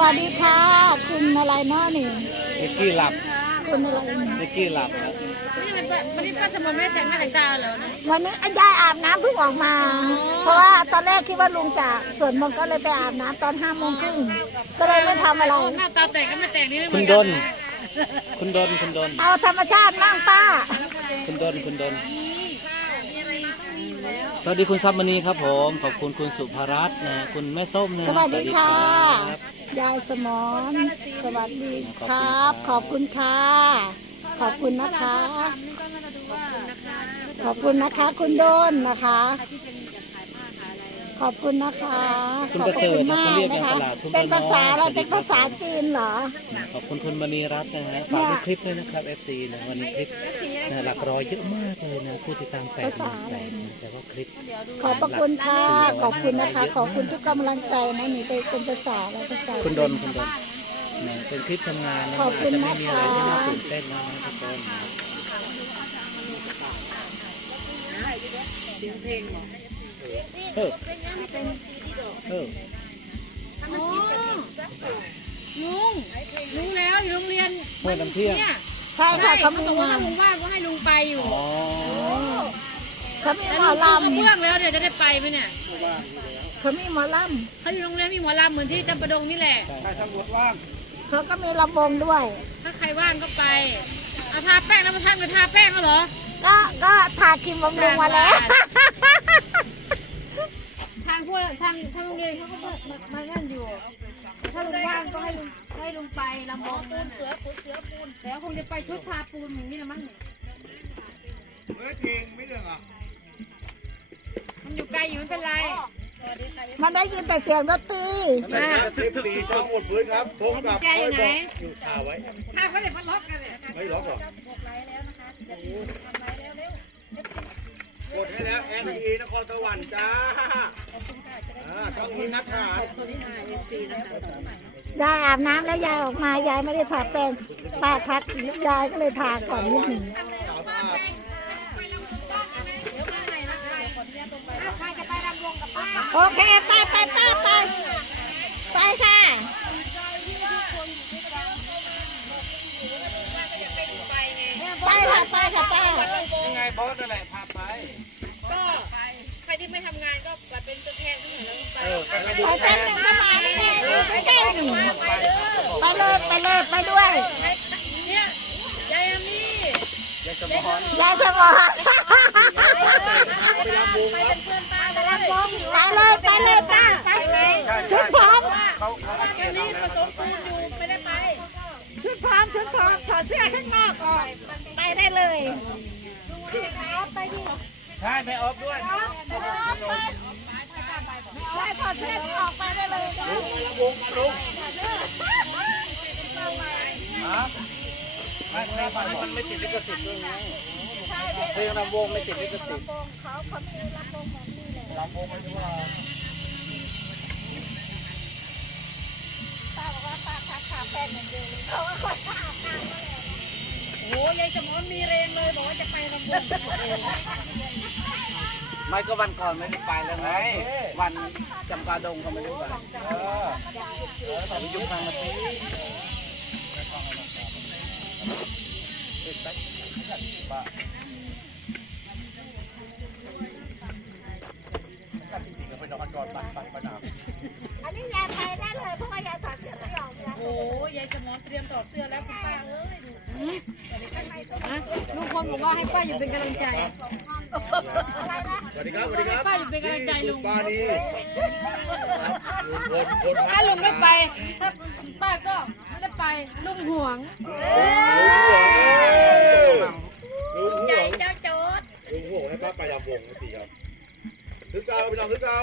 วัสดีค่ะ คุณอะไรเนาะนี่นิกกี้หลับคุณอะไรนี่นิกกี้หลับแล้ววันนี้ป้าสมนไม่แต่งหน้าแต่งตาเหรอวันนี้ยายอาบน้ำเพิ่งออกมา เพราะว่าตอนแรกคิดว่าลุงจะสวนมนต์ก็เลยไปอาบน้ำตอนห้าโมงครึ่งก็เลยไม่ทำอะไรหน้าตาแต่งก็ไม่แต่งนี่ไม่เหคุมืณอนดกันนนะคุณดนคุณดนเอาธรรมชาติมั่งป้า คุณดนคุณดนส วัสดีคุณซับมณีครับผม ขอบคุณคุณสุภารัตน์นะคุณแม่ส้มนะสวัสดีค่ะ รับยายสมอนสวัสดีครับ ขอบคุณค่ะ ขอบคุณนะคะ ขอบคุณนะคะ คุณโดนนะคะ ขอบคุณนะคะคุณขอปบระเสริคุฐณนะมาเขากเรียกนะในคะตลาดทุ่งเป็นภาษาอะไรสวัสดีเป็นภาษาจีนเหรอ ขอบคุณคุณมณีรัตน์นะฮะฝากด้วยคลิปด้วยนะครับ FC นะวันนี้คลิป นะหลักร้อยเยอะมากเลยนะผู้ติดตามแปดหมื่นแปดนะแต่ว่าคลิปขอบพระคุณค่ะ ขอบคุณนะคะ ขอบคุณทุกกำลังใจนะนี่เป็นภาษาอะไรภาษาคุณดนคุณดนนะเป็นคลิปทำงานนะขอบอาคุจณจะไม่มีอะไรที่นะคะน่าตื่นเต้นนะทุกคนนะเออเอออ๋อลุงรู้แล้วอยู่โรงเรียนเมื่อน้ำเที่ยงเนี่ย ใช่ค่ะเขาเขามีบอกว่างานลุงว่างก็ให้ลุงไปอยู่อ๋อเขามีแต่หมลุองซื้อกระลำเบื้องแล้วเดี๋ยวจะได้ไปไหมเนี่ยเขามีหมอลเขาอยู่โรงเรียนมีหมอลำเหมือนที่จำปาดงนี่แหละำเขาก็มีลำวงด้วย ถ้าใครว่างก็ไปเอาทาแป้งแล้วมาท่านไปทาแป้งเขาเหรอ ก็ก็ทาครีมบำรุงมาแล้ว ทางพวกทางทางโรงเรียนเขาก็มามามานั่นอยู่ ถ้าลุงว่างก็ให้ลุงให้ลุงไปลำบองปูนเสือปูนเสือปู นแต่ว่าคงจะไปชุดทาปูนอย่างนี้ละมั้งมันอยู่ไกลอยู่ไม่เป็นไร มันได้ยินแต่เสียงดนตรีมาคลิปตีต้องหมดพื้นครับพบกับใจอยู่ไหนอยู่ข่าวไว้ ถ้าเขาเลยพัดล็อกกันเลยไม่ล็อกหรอกกดให้แล้วแอนพีนครสวรรค์จ้าอ่าต้องมีนักข่าว ยายอาบน้ำแล้วยายออกมายายไม่ได้ทาแป้ง ป้าทักยายก็เลยทาก่อนนิดหนึ่งโอเคไปไปป้าไปไปค่ะไปค่ะไปค่ะป้ายังไงบอสนั่นแหละพาไปก็ใครที่ไม่ทำงานก็ไปเป็นตัวแทนที่เหนือแล้วไปเออไปกันดูไปแป๊บหนึ่งก็มาแล้วแม่ใกล้ๆหนึ่งไปเลยไปเลยไปด้วย สมพรยายสมอนไปเป็นเพื่อนป้าไปรำวงไปเลยไปเลยป้าไปชุดพร้อมเขาเขาวันนี้ผสมปูนอยู่ไม่ได้ไปชุดพร้อมชุดพร้อมถอดเสื้อข้างนอกออกไปได้เลยใช่ไปออฟด้วยไปถอดเสื้อที่ออกไปได้เลยวงมาลุกไม่ ไม่ไม่มันไม่ติดลิขสิทธิ์ด้วยไงเพลงรำวงไม่ติดลิขสิทธิ์เขาเขามีรับวงของนี่แหละรำวงไม่รู้ว่าป้าบอกว่าป้าทักขาแป้งอย่างเดียวเขาว่าคนขาอาบน้ำมาแล้วโอ้ยายสมอนมีแรงเลยบอกว่าจะไปรำวงไม่ก็วันก่อนไม่ได้ไปแล้วไงวันจำปาดงก็ไม่ได้ไปเออเออผมยุคทางมาตี อนก่อนตัดไฟประดับอันนี้ยายไปได้เลยเพราะว่ายายถอดเสื้อไม่ออกแล้วโอ้ยยายสมอนเตรียมถอดเสื้อแล้วคุณป้าเอ้ยดูอะลุงพลบอกว่าให้ป้าอยู่เป็นกำลังใจสวัสดีครับสวัสดีครับป้าอยู่เป็นกำลังใจลุงป้านีคนคนถ้าลุงไม่ไปถ้าป้าก็ ไปลุงห่วงลุงใจห่วงเจ้าโจ๊ดลุงห่วงให้ป้าไปยำวงตีครับถึงเกาไปลองถึงเกา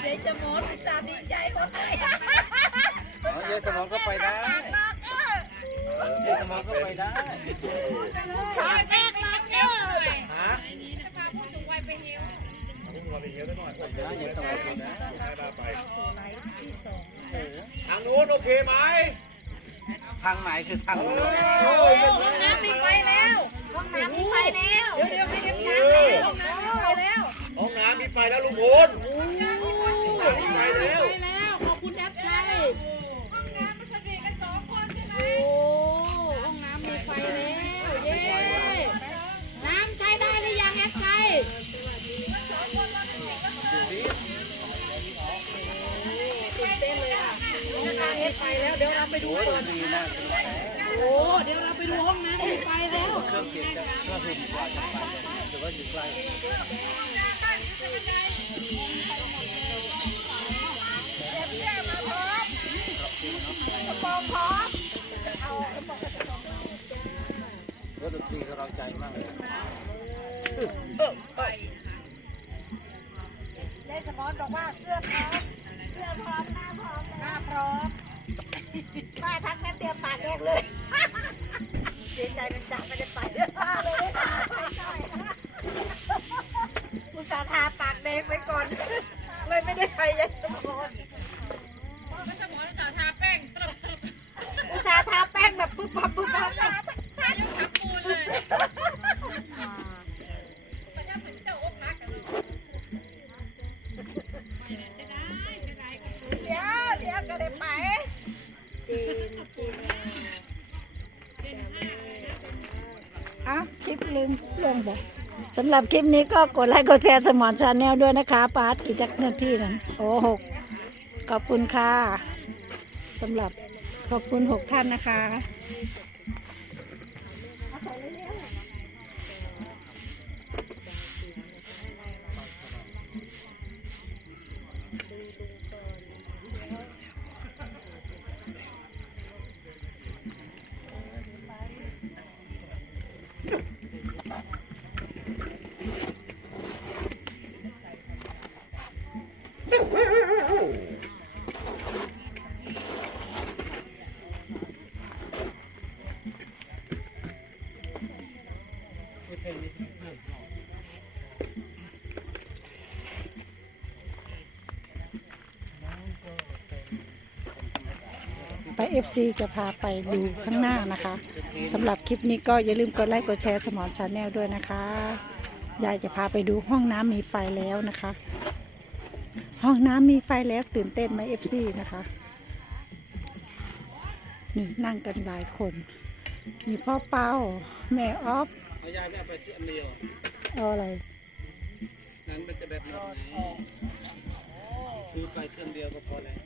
เดี๋ยวจะมดตาดีใจหมดเลยอ๋อยายสมองก็ไปได้ยายสมองก็ไปได้ขาแม่รักเยอะเลยฮะจะพาผู้สูงวัยไปเฮียวลุงมาเป็นเยอะหน่อยได้ยายสมองไปได้บ้าไปทางนู้นโอเคไหม ทางไหนคือทางนู้นห้องน้ำมีไฟแล้วห้องน้ำมีไฟแล้ว เดี๋ยวเดี๋ยวไม่ได้ช้างแล้วห้องน้ำมีไฟแล้ว ห้องน้ำมีไฟแล้วลุงพล ดี๋ยวเราไปดูก่อนดีน่าสนุกโอ้เดี๋ยวเราไปดูห้องน้ำไปแล้วเครื่องเสียงจะกระหึ่มกว่าจะไปแต่ว่าอยู่ใกล้รถดนตรีกำลังใจมากเลยได้สมอนบอกว่าเสื้อพร้อมเสื้อพร้อมหน้าพร้อมหน้าพร้อม ป้าทักแม่เตรียมปากแยกเลยเสียใจเป็นจักไม่ได้ไปเลยป้าเลยอุตส่าห์ทาปากแดงไปก่อน เลยไม่ได้ไปยังสมอน บอกสำหรับคลิปนี้ก็กดไลค์กดแชร์สมอนชาแนลด้วยนะคะปาร์ตกี่จักนาที่นั้นโอ้หกขอบคุณค่ะสำหรับขอบคุณหกท่านนะคะ ไป FC จะพาไปดูข้างหน้านะคะสำหรับคลิปนี้ก็อย่าลืมกดไลค์กดแชร์สมอนชาแนลด้วยนะคะยายจะพาไปดูห้องน้ำมีไฟแล้วนะคะ ห้องน้ำมีไฟแล้วตื่นเต้นไหม FC นะคะนี่นั่งกันหลายคน มีพ่อเป้า แม่ออฟเอายายไม่เอาไปที่อันเดียวเอาอะไร นั้นมันจะแบบหมดไงคือไปเครื่องเดียวก็พอแล้ว